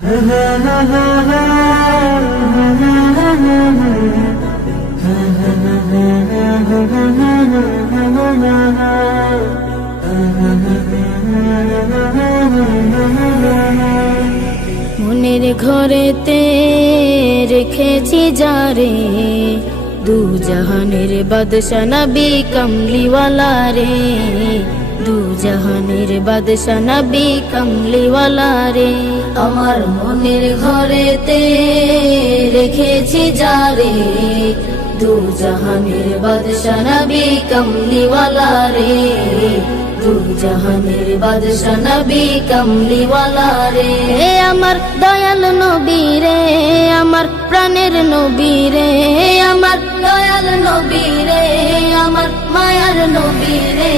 মনের ঘরেতে রেখেছি যারে, দু জাহানের বাদশা নবী কমলিওয়ালা রে, দু জাহানের বাদশা নবী কমলিওয়ালা রে। আমার মনের ঘরেতে রেখেছি যারে, দু জাহানের বাদশা নবী কমলিওয়ালা রে, দু জাহানের বাদশা নবী কমলিওয়ালা রে। আমার দয়াল নবী রে, আমার প্রাণের নবী রে, আমার দয়াল নবী রে, আমার মায়ার নবী রে,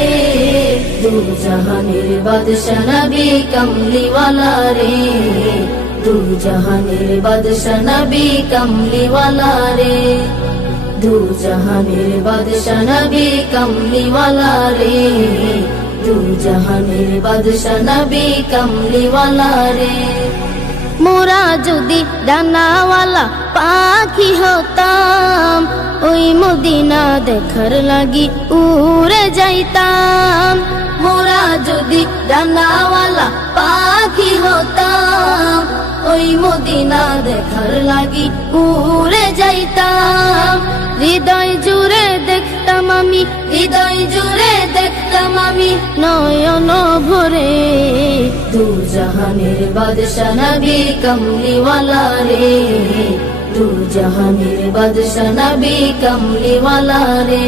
দু জাহানের বাদশা নবী কমলিওয়ালা রে, দু জাহানের বাদশা নবী কমলিওয়ালা রে, দু জাহানের বাদশা নবী কমলিওয়ালা রে, দু জাহানের বাদশা নবী কমলিওয়ালা রে। মোরা যদি ডানাওয়ালা পাখি হতাম, ওই মদিনা দেখার লাগি উড়ে যাইতাম। মোরা যদি ডানাওয়ালা পাখি হতাম, ওই মদিনা দেখার লাগি উড়ে যাইতাম। হৃদয় জুড়ে দেখতাম আমি, হৃদয় জুড়ে দেখতাম আমি নয়ন ভরে, দু জাহানের বাদশা নবী কমলিওয়ালা রে, দু জাহানের বাদশা নবী কমলিওয়ালা রে,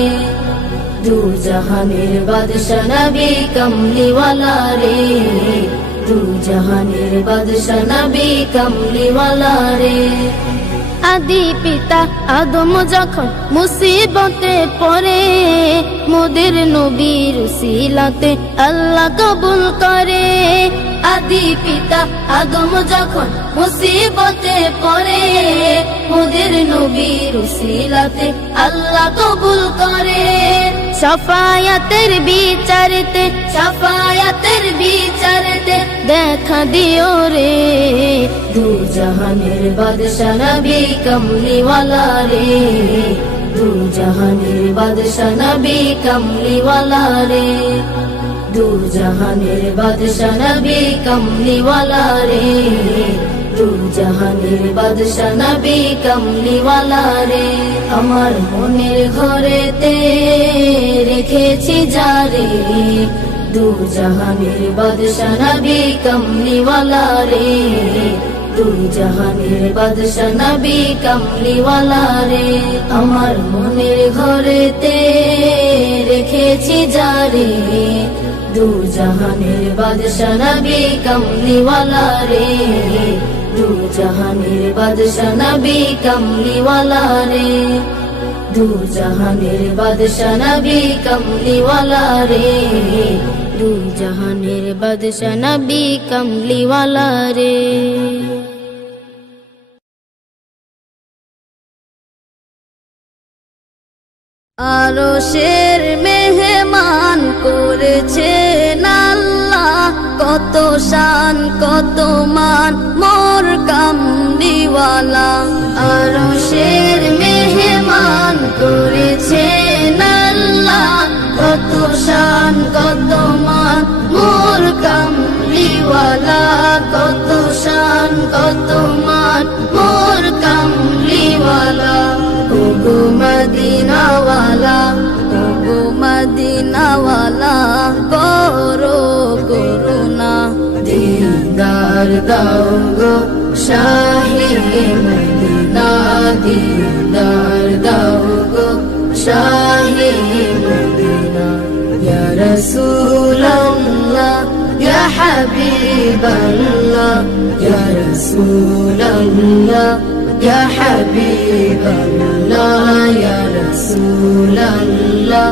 দু জাহানের বাদশা নবী কমলিওয়ালা রে, দু জাহানের বাদশা নবী কমলিওয়ালা রে। আদি পিতা আদম যখন মুসিবতে পড়ে, মোদের নবীর উসিলাতে আল্লাহ কবুল করে। আদি পিতা আদম যখন মুসিবতে পড়ে, মোদের নবীর উসিলাতে আল্লাহ কবুল করে। শাফায়াতের বিচারতে, শাফায়াতের বিচারতে দেখা দিও রে, দু জাহানের বাদশা নবী কমলিওয়ালা রে, দু জাহানের বাদশা নবী কমলিওয়ালা রে, দু জাহানের বাদশা নবী কমলিওয়ালা রে, দু জাহানের বাদশা নবী কমলিওয়ালা রে। আমার মনের ঘরেতে রেখেছি যারে, দু জাহানের বাদশা নবী কমলিওয়ালা রে, দু জাহানের বাদশা নবী কমলিওয়ালা রে। আমার মনের ঘরেতে রেখেছি যারে, দু জাহানের বাদশা নবী কমলিওয়ালা রে, দু জাহানের বাদশা নবী কমলিওয়ালা রে, দু জাহানের বাদশা নবী কমলিওয়ালা রে, দু জাহানের বাদশা নবী কমলিওয়ালা রে। আরশের মেহমান করেছেন আল্লাহ, কত শান কত মান মোর কামলিওয়ালা। আরশের মেহমান করেছেন আল্লাহ, কত শান কত মান মোর কামলিওয়ালা, কত শান কত মান মোর কামলিওয়ালা। ওগো মদিনাওয়ালা, ওগো মদিনাওয়ালা, করো করুণা, দিদার দাও গো শাহে মদিনা, দিদার দাও গো শাহে মদিনা। ইয়া রাসূলাল্লাহ ইয়া হাবিবাল্লাহ, ইয়া রাসূলাল্লাহ ইয়া হাবিবাল্লাহ, ইয়া রাসূলাল্লাহ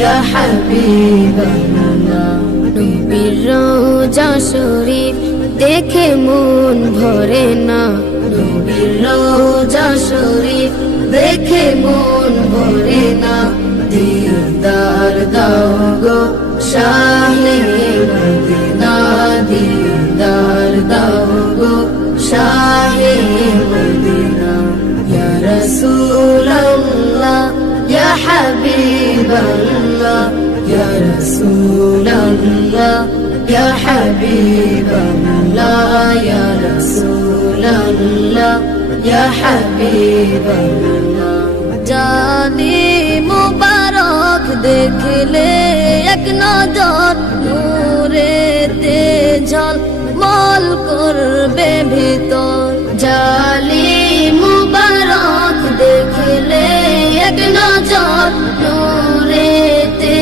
ইয়া হাবিবাল্লাহ। নবীর রওজা শরীফ দেখে মন ভরে না, নবীর রওজা শরীফ দেখে মন ভরে না। দিদার দাও গো শাহে মদিনা, দিদার দাও গো শাহে হাবিবাল্লাহ ইয়া রাসূলাল্লাহ ইয়া হাবিবাল্লাহ জানি মুবারক দেখলে এক নজর নূরেতে ঝলমল করবে ভিতর জালি মুবারক দেখলে এক নজর নূরেতে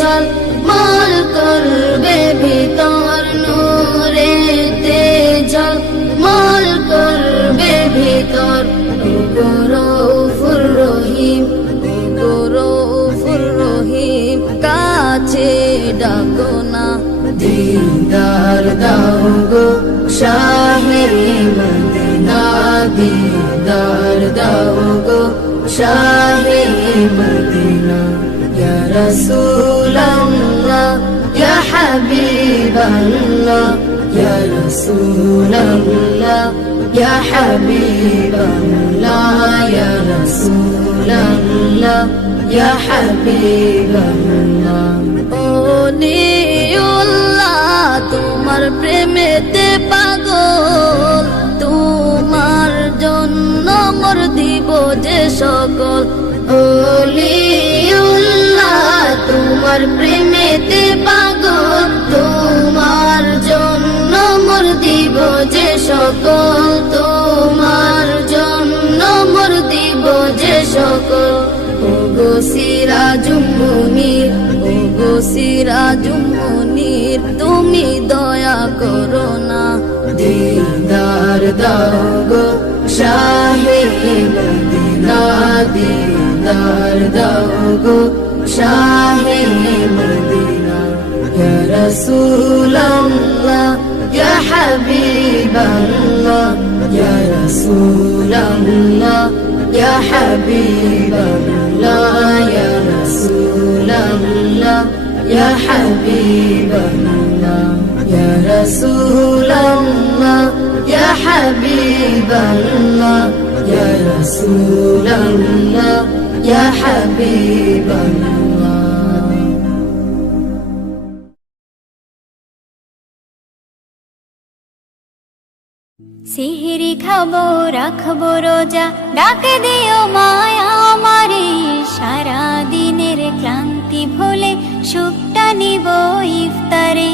ঝলমল করবে ভিতর নূরেতে ঝলমল করবে ভিতর গৌরফুর রহিম গৌরফুর রহিম কাছে ডাকো না দিদার দাও গো শাহে মদিনা দিদার দাও গো শাহে মদিনা ইয়া রাসূলাল্লাহ ইয়া হাবিবাল্লাহ ইয়া রাসূলাল্লাহ ইয়া হাবিবাল্লাহ ইয়া রাসূলাল্লাহ ইয়া হাবিবাল্লাহ ওলিউল্লাহ তোমার প্রেমেতে পাগল তোমার জন্য মোর দিব যে সকল ওলিউল্লাহ তোমার প্রেমেতে পাগল তোমার জন্য মোর দিব যে সকল তোমার জন্য মোর দিব যে সকল ওগো সিরাজুম মুনির ওগো সিরাজুম মুনির তুমি দয়া করো না দিদার দাও গো শাহে মদিনা দিদার দাও গো শাহে মদিনা ইয়া রাসূলাল্লাহ ইয়া হাবিবাল্লাহ ইয়া রাসূলাল্লাহ ইয়া হাবিবাল্লাহ ইয়া রাসূলাল্লাহ ইয়া হাবিবাল্লাহ ইয়া রাসূলাল্লাহ ইয়া হাবিবাল্লাহ ইয়া রাসূলাল্লাহ ইয়া হাবিবাল্লাহ সিহরি খাবো রাখবো রোজা ডাকে দিও মায়া আমারে সারা দিনের ক্লান্তি ভুলে সুখটা নিব ইফতারে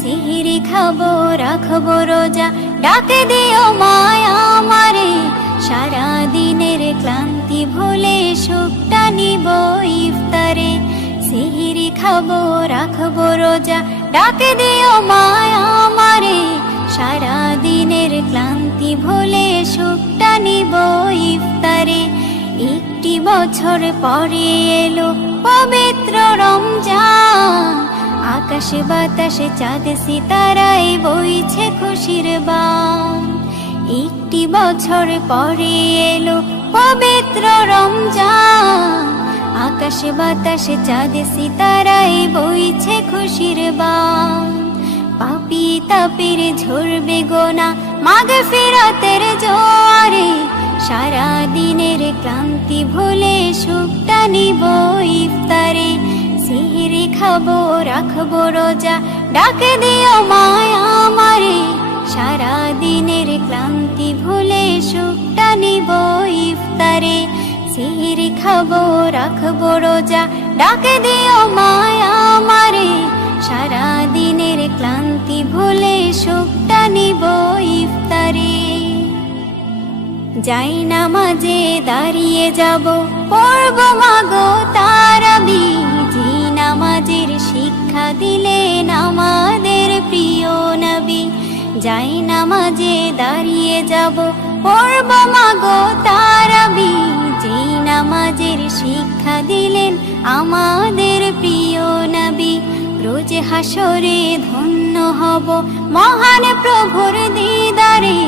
সিহরি খাবো রাখবো রোজা ডাকে দিও মায়া আমারে সারা দিনের ক্লান্তি ভুলে সুখটা নিব ইফতারে সিহরি খাবো রাখবো রোজা ডাকে দিও মায়া আমারে সারা দিনের ক্লান্তি ভুলে সুখটা নিব ইফতারে একটি বছর পরে এলো পবিত্র রমজান আকাশে বাতাসে চাঁদ সিতারায় বইছে খুশির বান একটি বছর পরে এলো পবিত্র রমজান আকাশে বাতাসে চাঁদ সিতারায় বইছে খুশির বান পাপী তাপের ঝরবে গোনা মাগফিরাতের জোয়ারে সারা দিনের ক্লান্তি ভুলে সুখটা নিব ইফতারে সিহরি খাবো রাখবো রোজা ডাকে দিও মায়া আমারে সারা দিনের ক্লান্তি ভুলে সুখটা নিব ইফতারে সিহরি খাবো রাখবো রোজা ডাকে দিও মায়া আমারে সারা দিনের ক্লান্তি ভুলে সুখটা নিব ইফতারে যাই নামাজে দাঁড়িয়ে যাব পড়ব মাগো তারাবি জি নামাজের শিক্ষা দিলেন আমাদের প্রিয় নবী যাই নামাজে দাঁড়িয়ে যাব পড়ব মাগো তারাবি জি নামাজের শিক্ষা দিলেন আমাদের প্রিয় নবী রোজ হাসরে ধন্য হব মহান প্রভুর দিদারে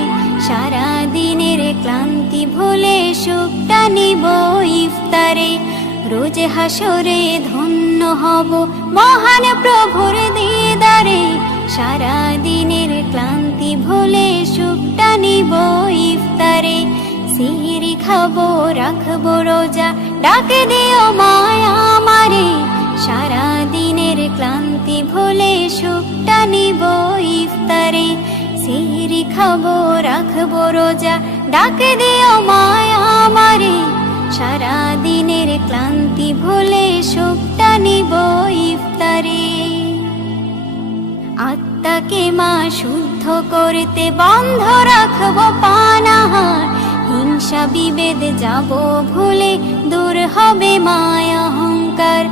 সারা দিনের ক্লান্তি ভুলে সুখটা নিব ইফতারে রোজ হাসরে ধন্য হব মহান প্রভুর দিদারে সারা দিনের ক্লান্তি ভুলে সুখটা নিব ইফতারে সিহরি খাবো রাখবো রোজা ডাকে দিও মায়া আমারে সারা দিনের ক্লান্তি ভুলে সুখটা নিব ইফতারে সেহরি খাবো রাখবো রোজা ডাকে দিও মায়া আমারে সারা দিনের ক্লান্তি ভুলে সুখটা নিব ইফতারে আত্মাকে মা শুদ্ধ করতে বন্ধ রাখবো পানাহার হিংসা বিভেদ যাব ভুলে দূর হবে মায়া অহংকার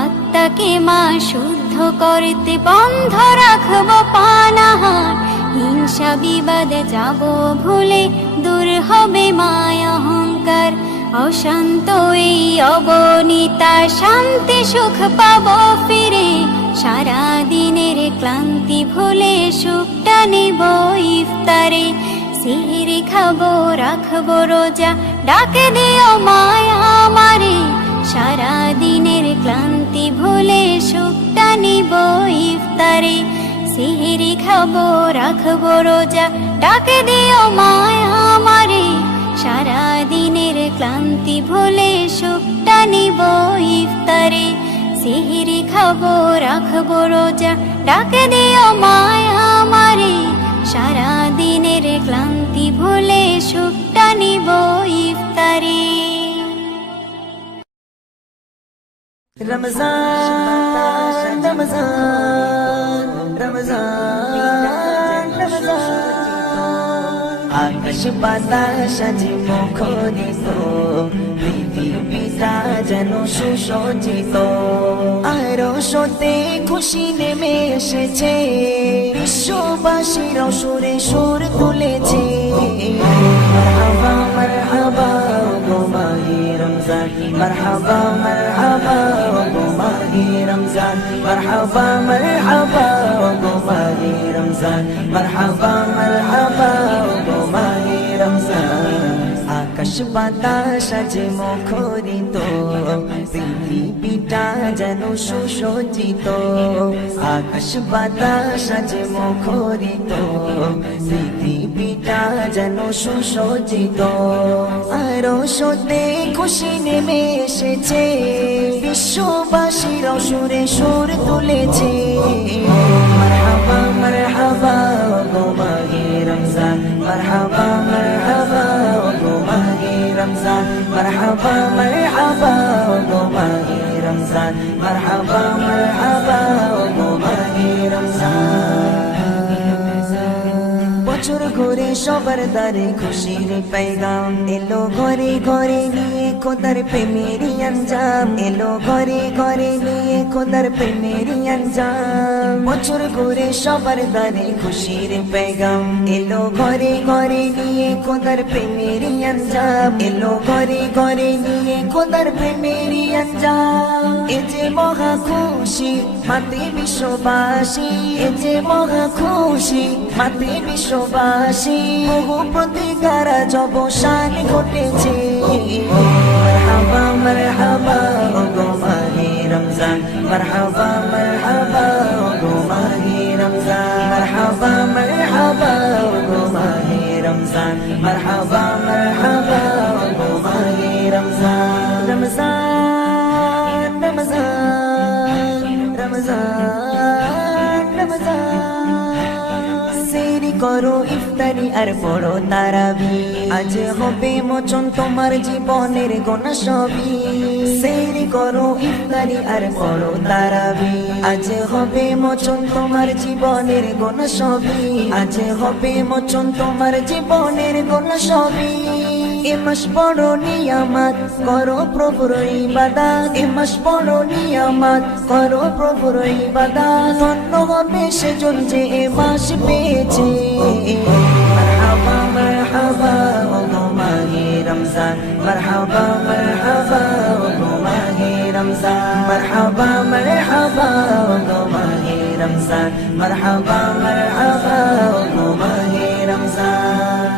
আত্মাকে মা শুদ্ধ করতে বন্ধ রাখবো পানাহার হিংসা বিবাদ যাব ভুলে দূর হবে মায়া অহংকার অশান্ত এই অবনীতা শান্তি সুখ পাবো ফিরে সারা দিনের ক্লান্তি ভুলে সুখটা নিব ইফতারে সেহরি খাবো রাখবো রোজা ডাকে দিও মায়া আমারে সারা দিনের ক্লান্তি ভুলে সুখটা নিব ইফতারে সেহরি খাবো রাখবো রোজা ডাকে দিও মায়া আমারে সারা দিনের ক্লান্তি ভুলে সুখটা নিব ইফতারে সেহরি খাবো রাখবো রোজা ডাকে দিও মায়া আমারে সারা দিনের ক্লান্তি ভুলে সুখটা নিব ইফতারে রমজান রমজান রমজান রমজান আকাশ বাতাস আজি মুখরিত পৃথিবীটা যেন সুসজ্জিত আরো সতে খুশি নেমে এসেছে বিশ্ববাসীর সুরে সুর তুলেছে মারহাবা মারহাবা গো মাহে রমজান মারহাবা মারহাবা গো মাহে রমজান মারহাবা মারহাবা গো মাহে রমজান মারহাবা মারহাবা গো মাহে রমজান আকাশ বাতাস আজ মুখরিত পৃথিবীটা যেন সুসজ্জিত আকাশ বাতাস আজ মুখরিত পৃথিবীটা যেন সুসজ্জিত আরো সতে খুশি নেমে এসেছে বিশ্ববাসীর সুরে সুর তুলেছে মারহাবা মারহাবা গো মাহে রমজান মারহাবা মারহাবা গো মাহে রমজান মারহাবা মারহাবা গো মাহে রমজান মারহাবা মারহাবা গো মাহে রমজান বছর ঘুরে সবার দ্বারে খুশির পেগাম এলো ঘরে ঘরে নিয়ে খোদার প্রেমেরই আঞ্জাম এলো ঘরে ঘরে নিয়ে খোদার প্রেমেরই আঞ্জাম বছর ঘুরে সবার দ্বারে খুশির পেগাম এলো ঘরে ঘরে নিয়ে খোদার প্রেমেরই আঞ্জাম এলো ঘরে ঘরে নিয়ে খোদার প্রেমেরই আঞ্জাম এ যে মহা খুশি মাতে বিশ্ববাসী এ যে মহা খুশি মাতে বিশ্ববাসী বহু প্রতিকার জবসান ঘটেছে মারহাবা মারহাবা গো মাহে রমজান মারহাবা মারহাবা গো মাহে রমজান মারহাবা মারহাবা গো মাহে রমজান মারহাবা মারহাবা গো মাহে রমজান রমজান রমজান রমজান রমজান সেরি করো ইফতারি আর পড়ো তারাবি আজ হবে মোচন তোমার জীবনের গোনা সবই সেরি করো ইফতারি আর পড়ো তারাবি আজ হবে মোচন তোমার জীবনের গোনা সবই আজ হবে মোচন তোমার জীবনের গোনা সবই এ মাস বড় নিয়ামত করো প্রভুর ইবাদত এ মাস বড় নিয়ামত করো প্রভুর ইবাদত ধন্য হবে সেজন যে এ মাস পেয়েছে মারহাবা মারহাবা গো মাহে রমজান মারহাবা মারহাবা গো মাহে রমজান মারহাবা মারহাবা গো মাহে রমজান মারহাবা মারহাবা গো মাহে রমজান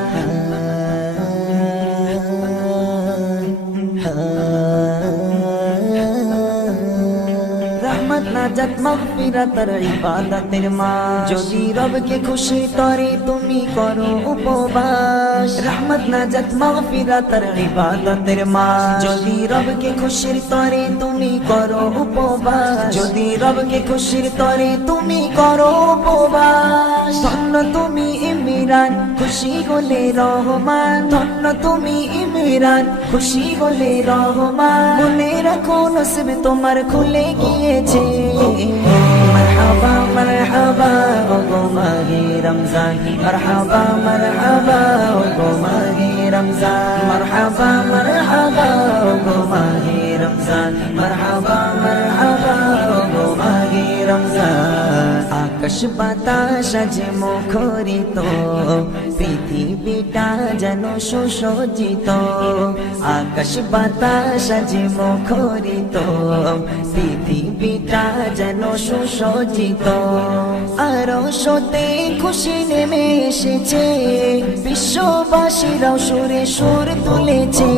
রহমত নাজাত মাগফিরাতের ইবাদতের মাস যদি রবকে খুশি করে তুমি করো উপবাস রহমত নাজাত মাগফিরাতের ইবাদতের মাস যদি রবকে খুশির তরে তুমি করো উপবাস যদি রবকে খুশির তরে তুমি করো উপবাস ধন্য তুমি ইমরান খুশি হলে রহমান ধন্য তুমি ইমরান খুশি হলে রহমান মনে রাখো নসিব তোমার খুলে গিয়েছে মারহাবা মারহাবা ওগো মাহে রমজান মারহাবা মারহাবা ওগো মাহে রমজান মারহাবা মারহাবা ওগো মাহে রমজান মারহাবা মারহাবা ওগো মাহে রমজান আকাশ বাতাস আজ মুখরিত পৃথিবীটা যেন সুসজ্জিত আকাশ বাতাস আজ মুখরিত পৃথিবীটা যেন সুসজ্জিত আরো সতে খুশি নেমে এসেছে বিশ্ববাসীরাও সুরে সুর তুলেছে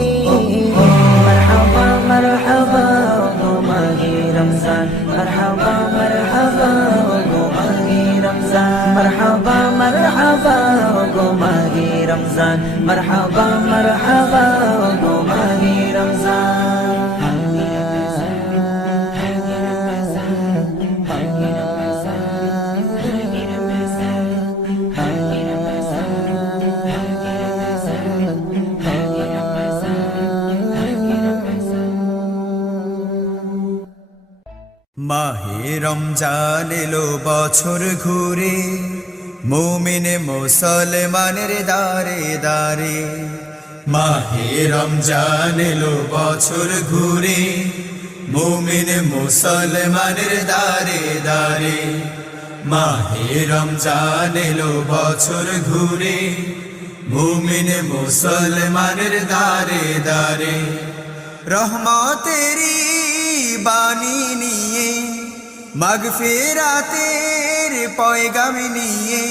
মারহাবা মারহাবা ওগো মাহে রমজান মারহাবা মারহাবা ওগো মাহে রমজান মারহাবা মারহাবা ওগো মাহে রমজান মারহাবা মারহাবা ওগো মাহে রমজান মাহে রমজান এলো বছর ঘুরে মুমিন মুসলমানের দারে দারে মাহে রমজান এলো বছর ঘুরে মুমিন মুসলমানের দারে দারে মাহে রমজান এলো বছর ঘুরে মুমিন মুসলমানের দারে দারে রহমতেরি বাণী নিয়ে মাগফিরাতের পয়গাম নিয়ে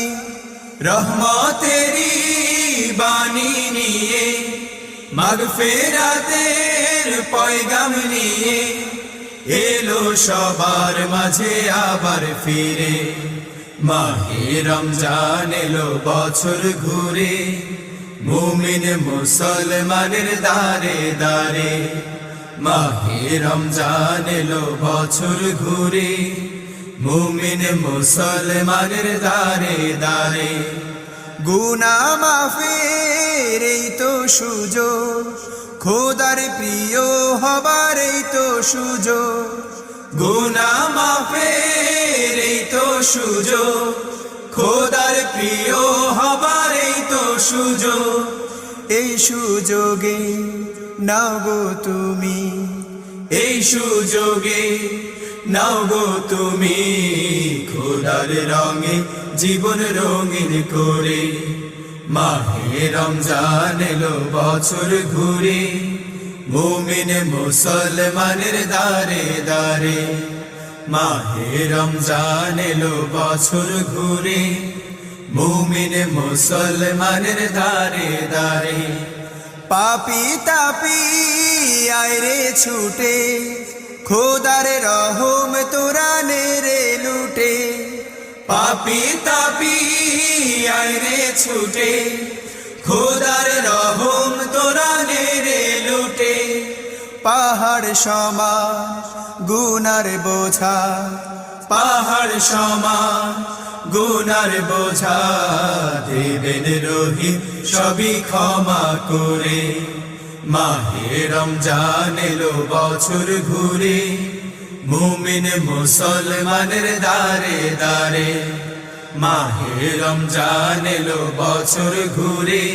রহমতেরি বাণী নিয়ে মাগফিরাতের পয়গাম নিয়ে এলো সবার মাঝে আবার ফিরে মাহে রমজান এলো বছর ঘুরে মুমিন মুসলমানের দারে দারে মাহে রমজান এলো বছর ঘুরে মুমিন মুসলমানের দারে দারে গুনাহ মাফের এই তো সুযোগ খোদার প্রিয় হবার এই তো সুযোগ গুনাহ মাফের এই তো সুযোগ খোদার প্রিয় হবার এই তো সুযোগ এই সুযোগে নাও গো তুমি এই সুযোগে নাও গো তুমি খোদার রঙে জীবন রঙিন করে মাহে রমজান এলো বছর ঘুরে মুমিন মুসলমানের দারে দারে মাহে রমজান এলো বছর ঘুরে মুমিন মুসলমানের দারে দারে পাপি তাপি আয়রে ছুটে খোদার রহম তোরা নেরে লুটে পাপি তাপি আয়রে ছুটে খোদার রহম তোরা নেরে লুটে পাহাড় সমান গুনার বোঝা পাহাড় সমান গুনার বোঝা দেবেন রহিম সবই ক্ষমা করে মাহে রমজান এলো বছর ঘুরে মুমিন মুসলমানের দারে দারে মাহে রমজান এলো বছর ঘুরে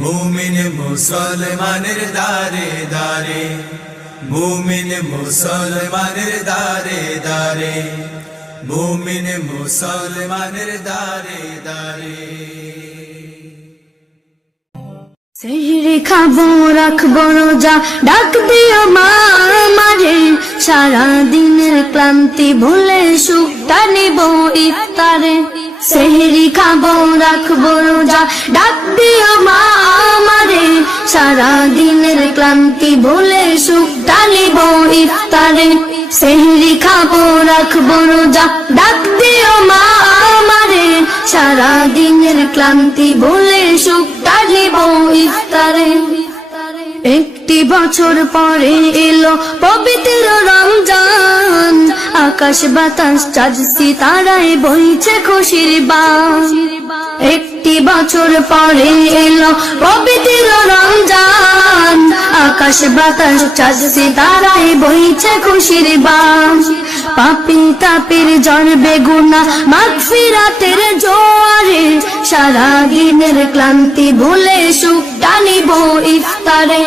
মুমিন মুসলমানের দারে দারে মুমিন মুসলমানের দারে দারে মুমিন মুসলমানের দারে দারে সেহরি খাবো রাখবো রোজা ডাক দিও মা আমারে সারা দিনের ক্লান্তি ভুলে সুখটা নিব ইফতারে সেহরি খাবো রাখবো রোজা ডাক দিও মা আমারে সারা দিনের ক্লান্তি ভুলে সুখটা নিব ইফতারে সেহরি খাবো রাখবো রোজা, ডাক দিও মা আমারে, সারা দিনের ক্লান্তি ভুলে সুখটা নিব ইফতারে। একটি বছর পরে এলো পবিত্র রমজান, আকাশ বাতাস চাঁদ সিতারায় বইছে খুশির বান। একটি বছর পরে এলো পবিত্র রমজান, আকাশ বাতাস চাঁদ সিতারায় বইছে খুশির বান। পাপী তাপের ঝরবে গুনাহ মাগফিরাতের জোয়ারে, সারা দিনের ক্লান্তি ভুলে সুখটা নিব ইফতারে।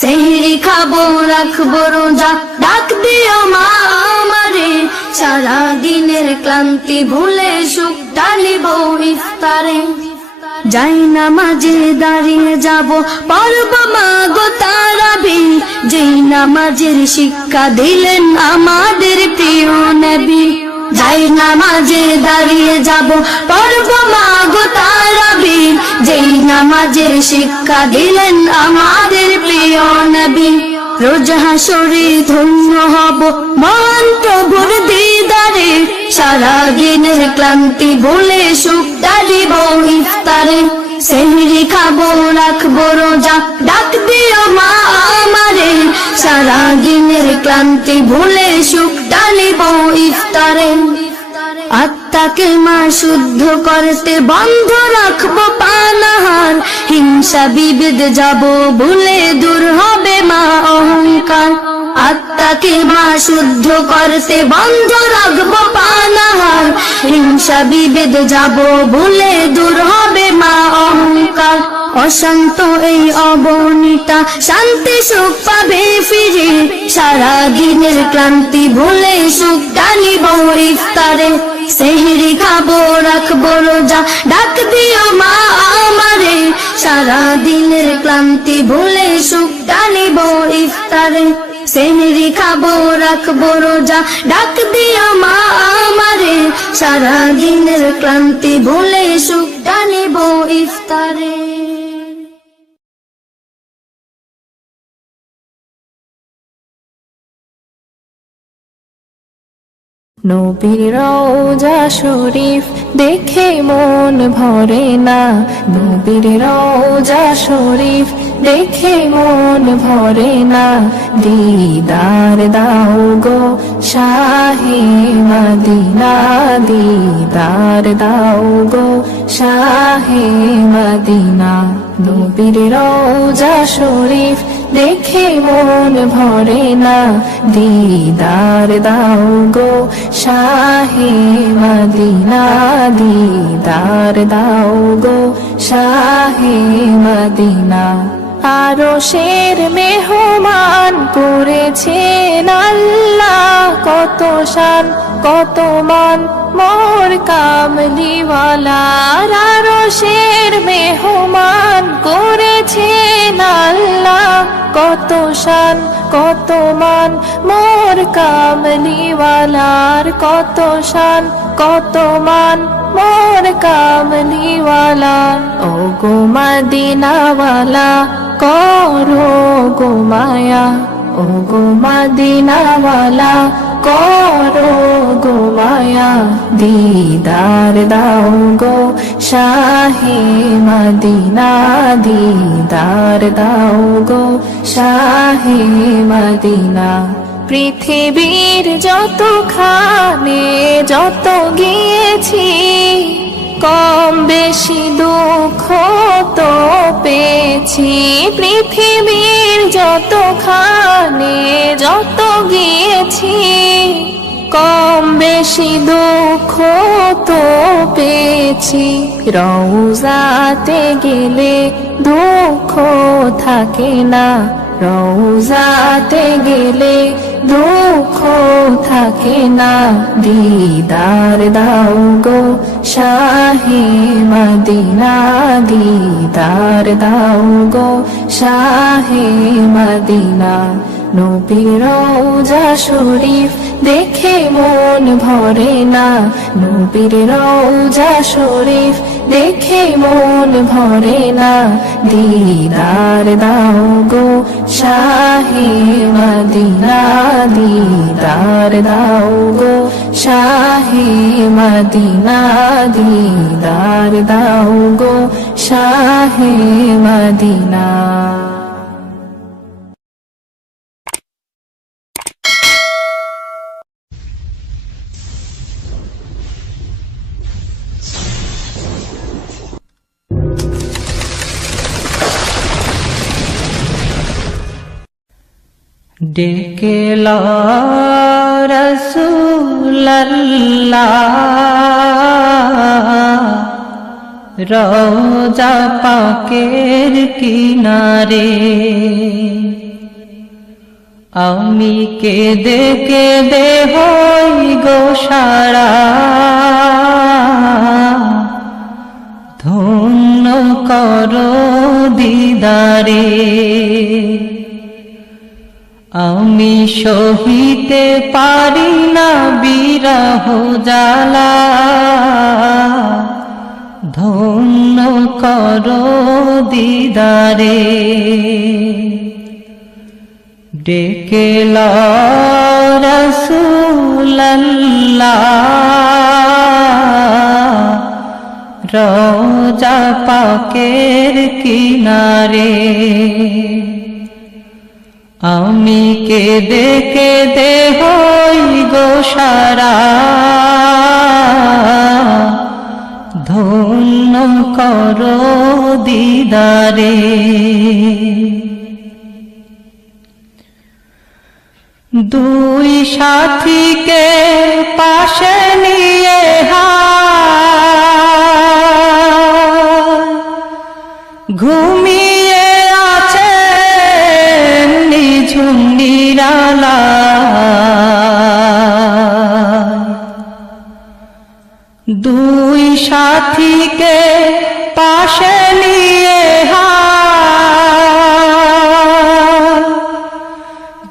সেহরি খাবো রাখবো রোজা, ডাক দিও মা আমারে, সারা দিনের ক্লান্তি ভুলে সুখটা নিব ইফতারে। যাই নামাজে দাঁড়িয়ে যাব পড়ব মা গো তারাবি, যেই নামাজের শিক্ষা দিলেন আমাদের প্রিয় নবী। যাই নামাজে দাঁড়িয়ে যাব পড়ব মা গো তারাবি, যেই নামাজের শিক্ষা দিলেন আমাদের প্রিয় নবী। রোজ হাসরে ধন্য হব মহান প্রভুর দিদারে, সারা দিনের ক্লান্তি ভুলে সুখটা দিব ইফতারে। সেহরি খাবো রাখবো রোজা, ডাক দিও মা আমারে, সারা দিনের ক্লান্তি ভুলে সুখটা নিব ইফতারে। আত্মাকে মা শুদ্ধ করতে বন্ধ রাখবো পানাহার, হিংসা বিভেদ যাব ভুলে দূর হবে মা অহংকার। আত্মাকে মা শুদ্ধ করতে বন্ধ রাখবো পানাহার, হিংসা বিভেদ যাব ভুলে দূর হবে মা অহংকার। অশান্ত এই অবনীতা শান্তি সুখ পাবে ফিরে, সারা দিনের ক্লান্তি ভুলে সুখটা নিব ইফতারে। সেহরি খাবো রাখবো রোজা, ডাক দিও মা আমারে, সারা দিনের ক্লান্তি ভুলে সুখটা নিব ইফতারে। সেহরি খাবো রাখবো রোজা, ডাক দিও মা আমারে, সারা দিনের ক্লান্তি ভুলে সুখটা নিব ইফতারে। নবীর রওজা শরীফ দেখে মন ভরে না, নবীর রওজা শরীফ দেখে মন ভরে না। দিদার দাও গো শাহে মদিনা, দিদার দাও গো শাহে মদিনা। নবীর রওজা শরীফ দেখে মন ভরে না, দিদার দাও গো শাহে মদিনা, দিদার দাও গো শাহে মদিনা। আরশের মেহমান করেছেন আল্লাহ, কত শান কত মান মোর কামলিওয়ালার। আরশের মেহমান করেছেন আল্লাহ, কত শান কত মান মোর কামলিওয়ালার। কত শান কত মান মোর কামলিওয়ালার। ও গো মদিনাওয়ালা করো গো মায়া, ও গো মদিনাওয়ালা করো গো মায়া। দিদার দাও গো শাহে মদিনা, দিদার দাও গো শাহে মদিনা। পৃথিবীর যতখানে যত গিয়েছি, কম বেশি দুঃখ তো পেয়েছি। পৃথিবীর যতখানে যত গিয়েছি, কম বেশি দুঃখ তো পেয়েছি। রওজাতে গেলে দুঃখ থাকে না, রওজাতে গেলে দুঃখ থাকে না। দিদার দাও গো শাহে মদিনা, দিদার দাও গো শাহে মদিনা। নবীর রওজা শরীফ দেখে মন ভরে না, নবীর রওজা শরীফ দেখে মন ভরে না, দিদার দাও গো শাহে মদিনা, দিদার দাও গো শাহে মদিনা, দিদার দাও গো শাহে মদিনা। ডেকে লো রাসূলুল্লাহ রওজা পাকের কিনারে, আমি কেঁদে কেঁদে হই গো সারা, ধন্য করো দিদারে। আমি সহিতে পারি না বিরহ জ্বালা, ধন্য করো দিদারে। ডেকে লো রাসূলুল্লাহ রওজা পাকের কিনারে, আমি কেঁদে কেঁদে হই গো সারা, ধন্য করো দিদারে। দুই সাথীকে পাশে নিয়ে ঘুমিয়ে আছে নিঝুম নিরালা, দুই সাথীকে পাশে নিয়ে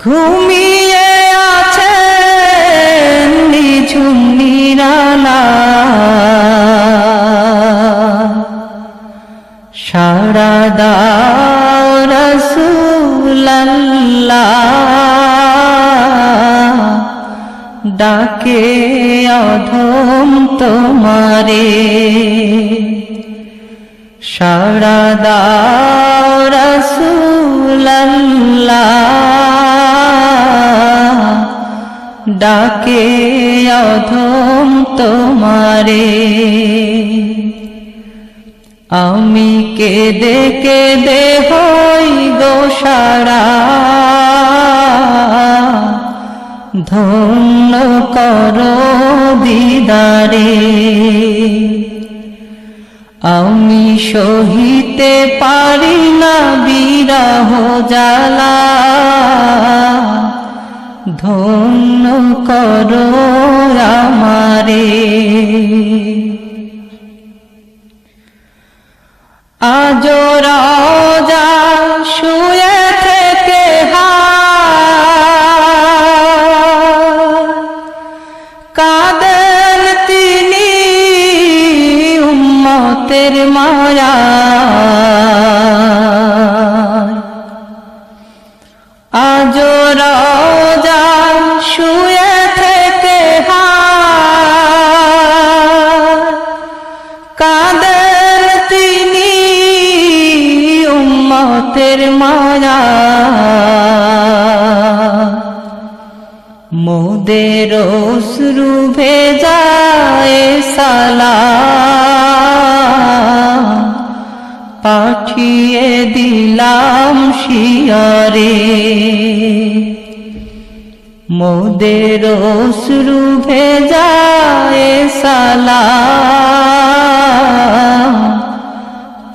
ঘুমিয়ে আছে নিঝুম নিরালা, সাড়া দাও রাসূলুল্লাহ ডাকে অধম তোমারে, সাড়া দাও রাসূলুল্লাহ ডাকে অধম তোমারে। আমি কেঁদে কেঁদে হই গো সারা, ধন্য করো দিদারে। আমি সহিতে পারি না বিরহ জ্বালা, ধন্য করো আমারে। আজ রওজা শুয়ে থেকে কাঁদেন তিনি উম্মতের মায়া, আজ রওজা শুয়ে থেকে কাঁদেন তিনি উম্মতের মায়া, মোদের অশ্রু ভেজায় সালাম পাঠিয়ে দিলাম শিয়রে, মোদের অশ্রু ভেজায় সালাম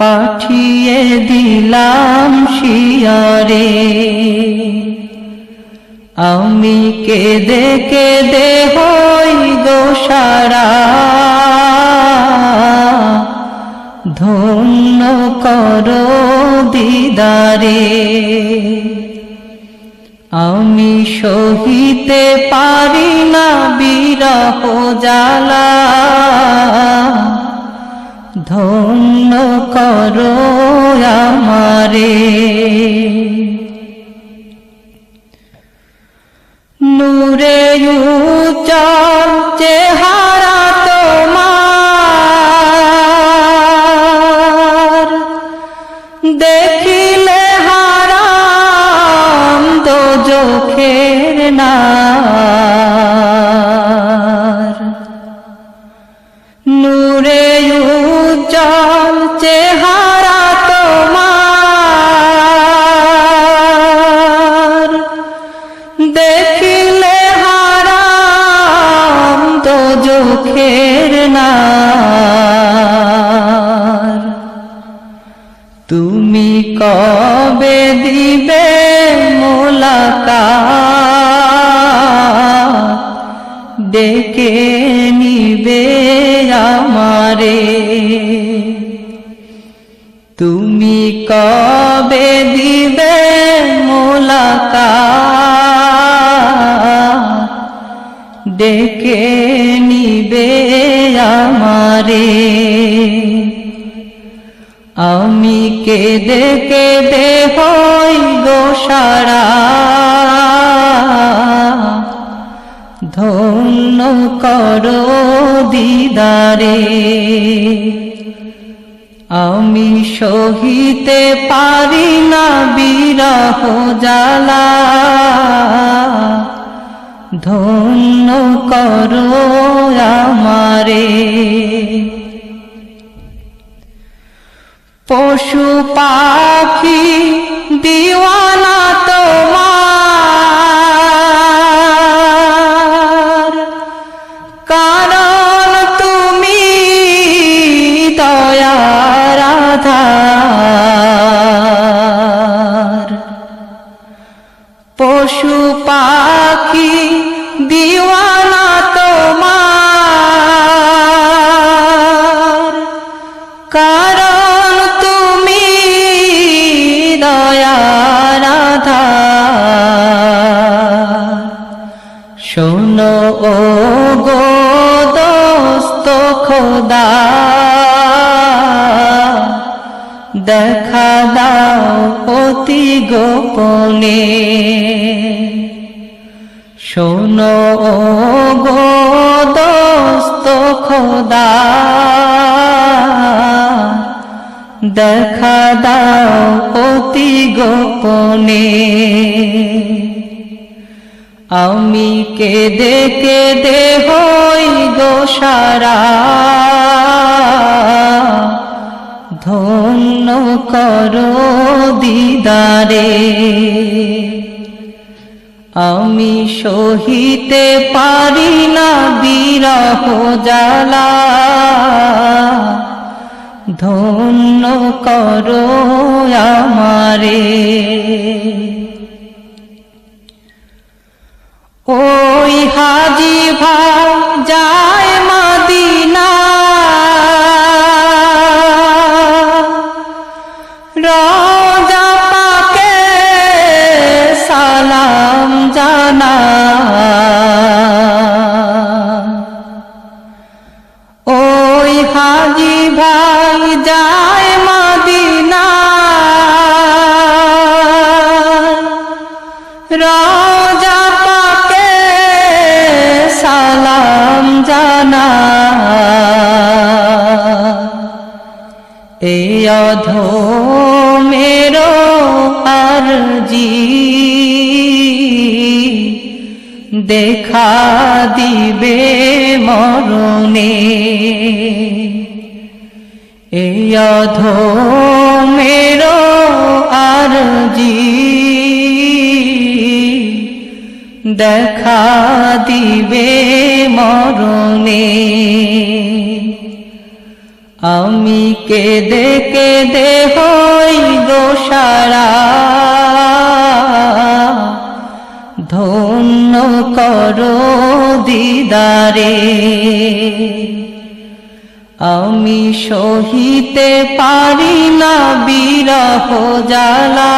পাঠিয়ে দিলাম শিয়রে। আমি কেঁদে কেঁদে হই গো সারা, ধন্য করো দিদারে। আমি সহিতে পারি না বিরহ জ্বালা, ধন্য করো আমারে। নূরে উজ্জ্বল চেহারা তোমার, দেখিলে হারাম দোজখের নার। নূরে উজ্জ্বল চেহারা তোমার, দেখিলে হারাম দোজখের নার। তুমি কবে দিবে মোলাকাত, ডেকে নিবে আমারে। তুমি কবে দিবে মোলাকাত, ডেকে নিবে আমারে। আমি কেঁদে কেঁদে হই গো সারা, ধন্য করো দিদারে। আমি সহিতে পারি না বিরহ জ্বালা, ধন্য করো আমারে। পশু পাখি দিওয়ানা তোমার, কারণ তুমি দয়ার আধার। পশু পাখি দিওয়ানা তোমার, কারণ তুমি দয়ার আধার। শোনো ও গো দোস্ত খোদা, দেখা দাও অতি গোপনে। শোনো ও গো দোস্ত খোদা, দেখা দাও অতি গোপনে। আমি কেঁদে কেঁদে হই গো সারা, ধন্য করো দিদারে। আমি সহিতে পারি না বিরহ জ্বালা, ধন্য করো আমারে। ওই হাজি ভাই যায় মদিনা, রোজা পাকে সালাম জানা। ওই হাজি ভাই যায় মদিনা, রোজা পাকে সালাম জানা। এই অধমেরো আরজি, দেখা দিবে মরণে। এই অধমেরো আরজি, দেখা দিবে মরণে। আমি কেঁদে কেঁদে হই গো সারা, ধন্য করো দিদারে। আমি সহিতে পারি না বিরহ জ্বালা,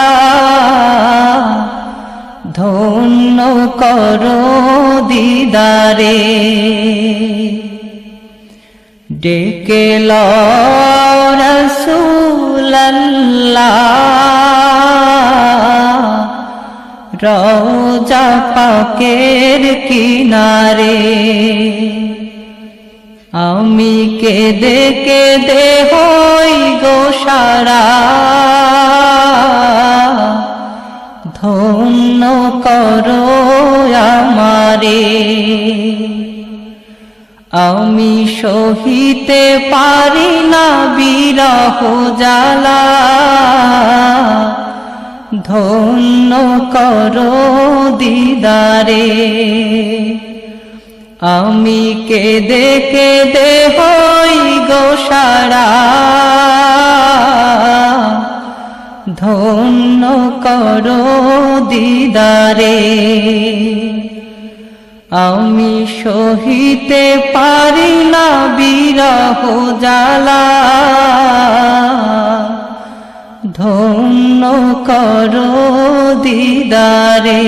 ধন্য করো দিদারে। ডেকে লো রাসূলুল্লাহ রওজা পাকের কিনারে আমি কেঁদে কেঁদে হই গো সারা ধন্য করো আমারে আমি সহিতে পারি না বিরহ জ্বালা ধন্য করো দিদারে আমি কেঁদে কেঁদে হই গো সারা ধন্য করো দিদারে আমি সহিতে পারি না বিরহ জ্বালা ধন্য করো দিদারে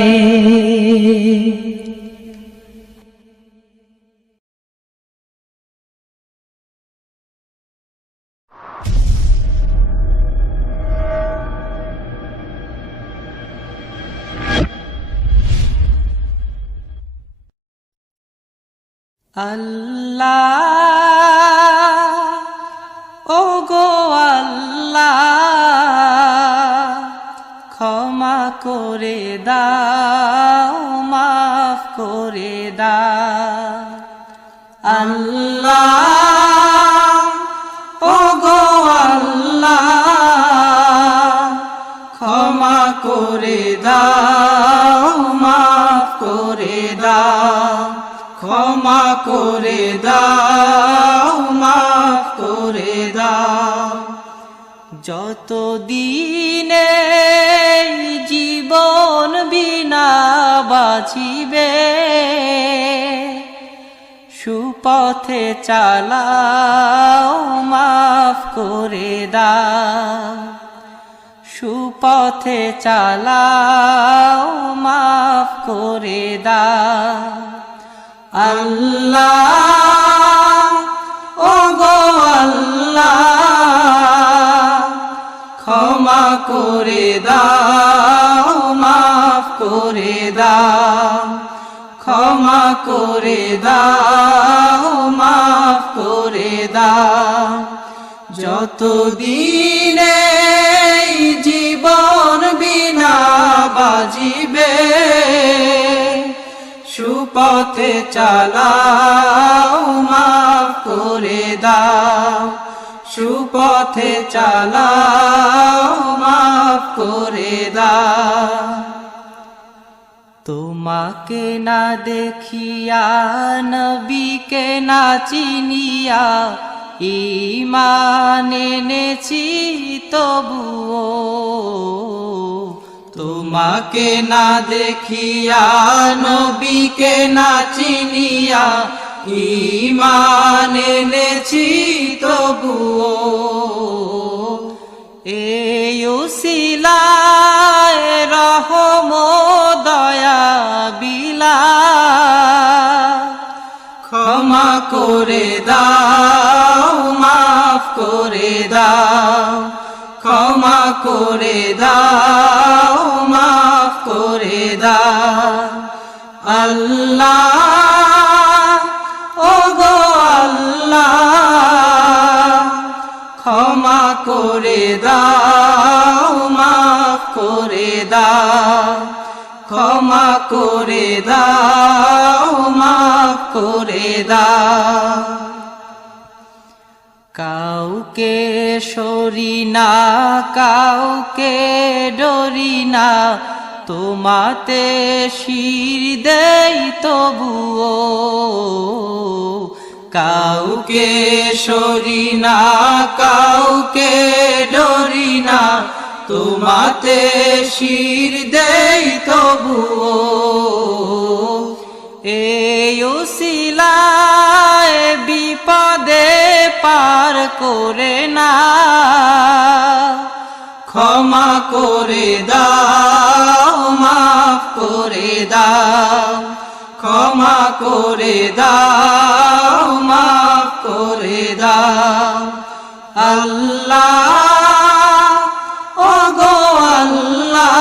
আল্লাহ ও গো আল্লাহ ক্ষমা করে দাও মাফ করে দাও আল্লাহ ও গো আল্লাহ ক্ষমা করে দাও মাফ করে দাও ক্ষমা করে দাও মাফ করে দাও যত দিনে জীবন বিনা বাঁচিবে সুপথে চালাও মাফ করে দাও সুপথে চালাও মাফ করে দাও আল্লাহ ও গো আল্লাহ ক্ষমা করে দাও মাফ করে দাও ক্ষমা করে দাও মাফ করে দাও যত দিনে জীবন বিনা বাজিবে সুপথে চালাও মাফ করে দাও সুপথে চালাও মাফ করে দাও তোমাকে না দেখিয়া নবীকে না চিনিয়া ঈমান এনেছি তবুও তোমাকে না দেখিয়া নবীকে না চিনিয়া ঈমান এনেছি তবুও এই উসিলায় রহম দয়া বিলা ক্ষমা করে দাও মাফ করে দাও ক্ষমা করে দাও মাফ করে দাও আল্লাহ ও গো আল্লাহ ক্ষমা করে দাও মাফ করে দাও ক্ষমা করে দাও মাফ করে দাও কাউকে সরি না কাউকে ডরি না তোমাতে শির দেই তবুও কাউকে সরি না কাউকে ডরি না তোমাতে শির দেই তবুও এই উসিলায় বিপদে পার করে না ক্ষমা করে দাও মাফ করে দাও ক্ষমা করে দাও মাফ করে দাও দাও আল্লাহ ওগো আল্লাহ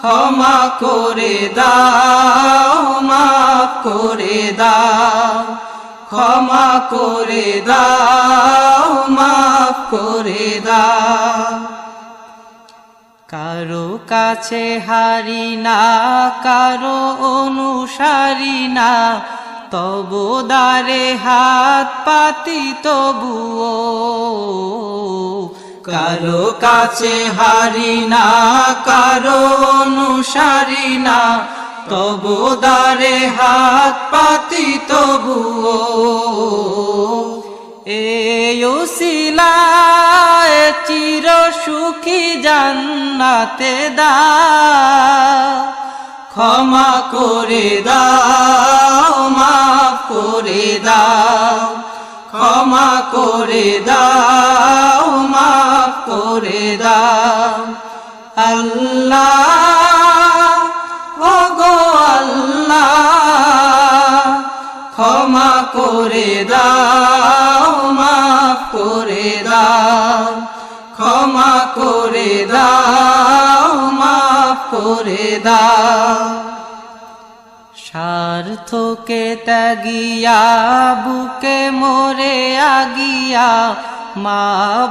ক্ষমা করে দাও মাফ করে দাও ক্ষমা করে দাও মাফ করে দাও কারো কাছে হারি না কারো অনুসারী না তবু দারে হাত পাতি তবুও কারো কাছে হারি না কারো অনুসারী না তবু দারে হাত পাতি তবুও এই উসিলায় চির সুখী জান্নাতে দাও ক্ষমা করে দাও মাফ করে দাও ক্ষমা করে দাও মাফ করে দাও আল্লাহ ওগো আল্লাহ ক্ষমা করে দাও মাফ করে দাও ক্ষমা করে দাও মাফ করে দাও স্বার্থকে ত্যাগিয়া বুকে মরে আগিয়া মা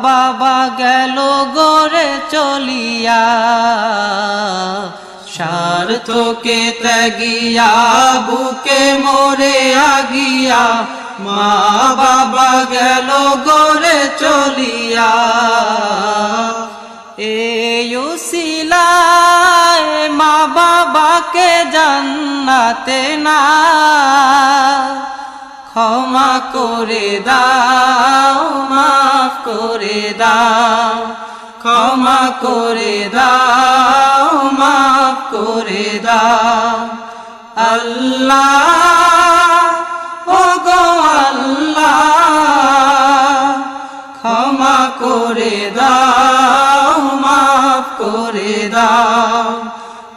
বাবা গেল গড়ে চলিয়া স্বার্থকে ত্যাগিয়া বুকে মরে আগিয়া মা বাবা গেল গড়ে চলিয়া এই উসিলায় মা বাবাকে জান্নাতে না ক্ষমা করে দাও মাফ করে দাও ক্ষমা করে দাও মাফ করে দাও আল্লাহ ওগো আল্লাহ ক্ষমা করে দাও মাফ করে দাও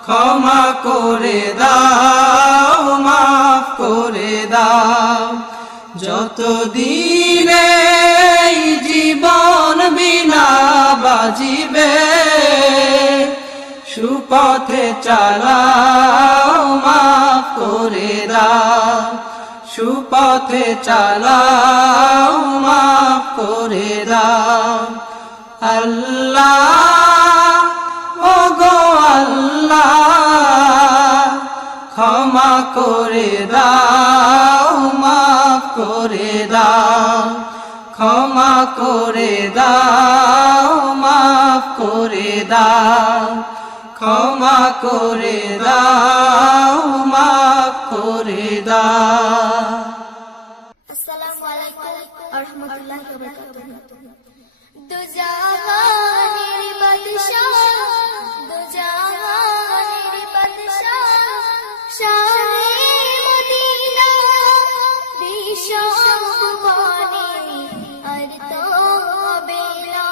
ক্ষমা করে দাও মাফ করে দাও যতদিন এই জীবন বিনা বাজিবে সুপথে চালাও মাফ করে দাও সুপথে চালাও মাফ করে দাও আল্লাহ ওগো আল্লাহ ক্ষমা করে দাও মাফ করে দাও ক্ষমা করে দাও মাফ করে দাও ক্ষমা করে দাও মাফ করে দাও আসসালামু আলাইকুম ওয়া রাহমাতুল্লাহি ওয়া বারাকাতুহু দো জাহানের বাদশাহ দো জাহানের বাদশাহ শাহে মদিনা বিশ্ব সুবহানে আর তো হবে না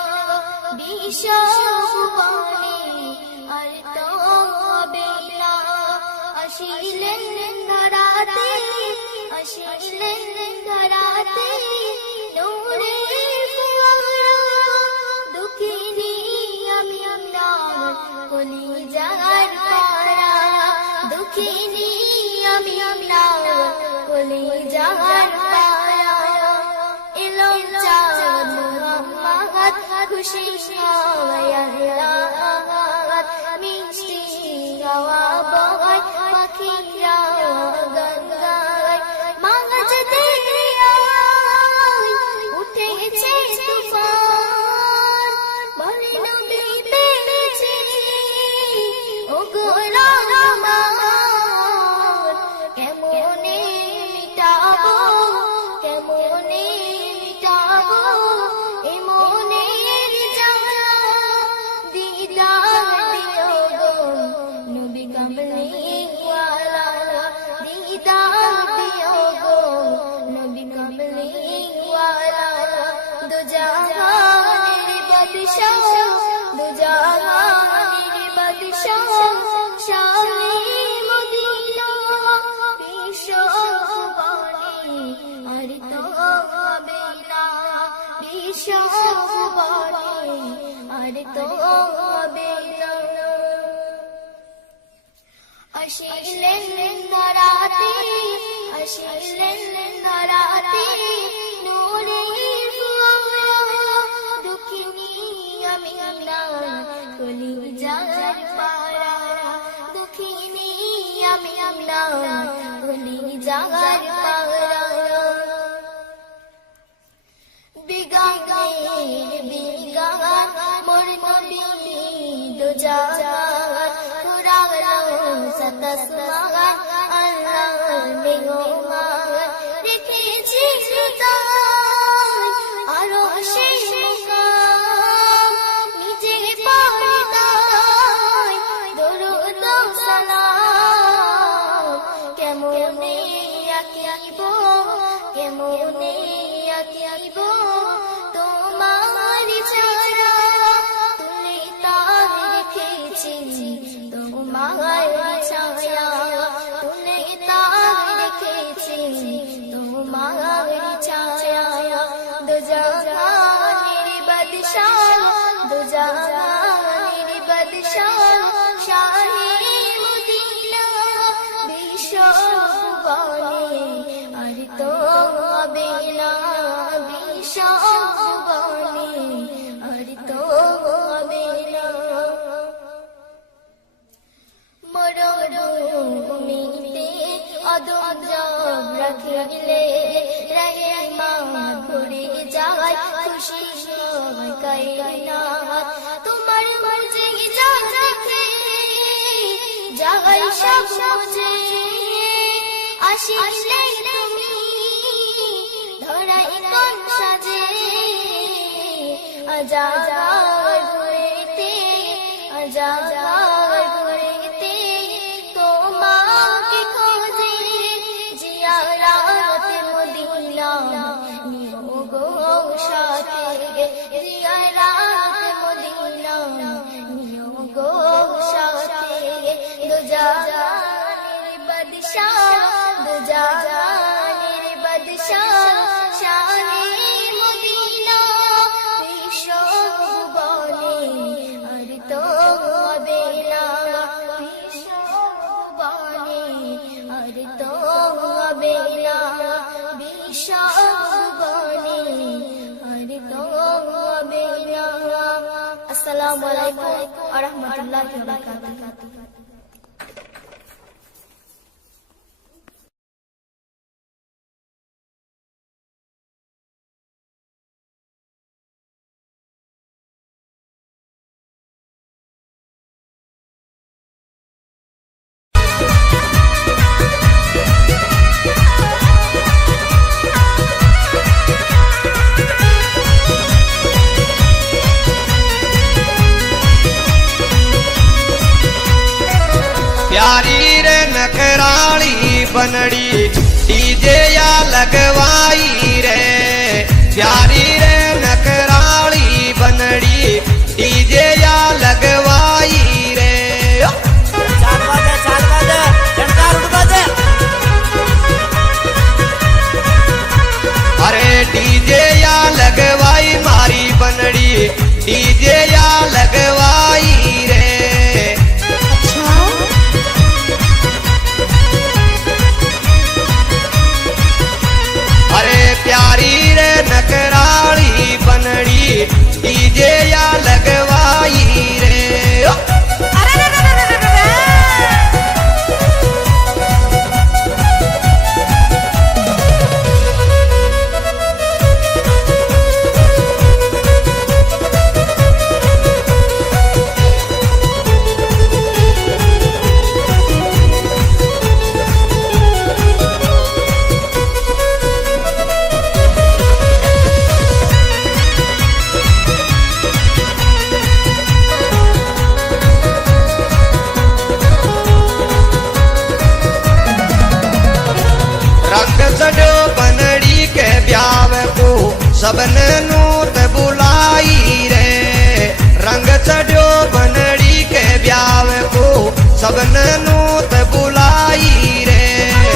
বিশ্ব সুবহানে আর তো হবে না আসিলেন ধরাতে আসিলেন ধরাতে নূরের ফুয়ারা দুঃখিনী আমি আপনার কলিজার পারা দুঃখিনী আমি আপনার কলিজার পারা এলো চাঁদ মুহাম্মদ খুশি আয়াত মিষ্টি গাওয়া বয় পাখিরা গঙ্গায় মাঝ দরিয়ায় উঠেছে তুফান বলে নবী পেয়েছে ওগো রহমান কেমনে মিটাবো কেমনে মিটাবো এমনের জ্বালা দিদার দিও গো নবী কামলিওয়ালা দিদার দিও গো নবী কামলিওয়ালা দো জাহানের বাদশাহ দো জাহানের বাদশাহ শাহে মদিনা বিশ্ব সুবহানে আর তো আর তো হবে না আসিলেন ধরাতে আসিলেন ধরাতে নূরে দুঃখিনী আমি না কলিজার পারা দুঃখিনী আমি না কলিজার পারা বিগানের বিগান মোর নবী দো জাগান পুরানো সতসমান আল্লাহ মেহমান রেখেছি সুতান আরো সেই মুকাম নিজে পড়তাই দরুদ সালাম কেমনে আকিব কেমনে আকিব তোমার ছায়া তুলে তার রেখেছি তোমার ছায়া তুলে তার রেখেছি তোমার ছায়া দো জাহানের বাদশাহ দো জাহানের বাদশাহ শাহে মদিনা বিশ্ব ভুবনে আর তো হবে না বিশ্ব ভুবনে আর তো হবে না মরুভূমিতে অদম জব রাখিলে রহমান ভরে যায় খুশি সবাই কায়নাত তোমার মর্জি যা দেখে যাই সব বুঝে আসিলে তুমি ধরাই কোন সাজে আজাদ ঘুরেতে আজাদ ঘুরেতে তোমাকে খোঁজে জিয়ারাত মদিনা নিও গো সাথে জিয়ারাত মদিনা নিও গো সাথে দো জাহানের বাদশাহ দো জাহানের বাদশাহ শাহে মদিনা বিশ্ব ভুবনে আর তো হবে না বিশ্ব ভুবনে আর তো হবে না বিশ্ব ভুবনে আর তো হবে না আসসালামু আলাইকুম ওয়া রাহমাতুল্লাহি ওয়া বারাকাতুহু प्यारी रे नखराली बनड़ी डीजे या लगवाई रे प्यारी रे नखराली बनड़ी डीजे या लगवाई रे अरे डीजे या लगवाई मारी बनड़ी डीजे या लगवाई रे प्यारी रे नकराली बनड़ी डीजे या लगवाई रे सजो बनड़ी के ब्याव को सबने नूत बुलाई रे रंग चढ़ो बनड़ी के ब्याव को सबने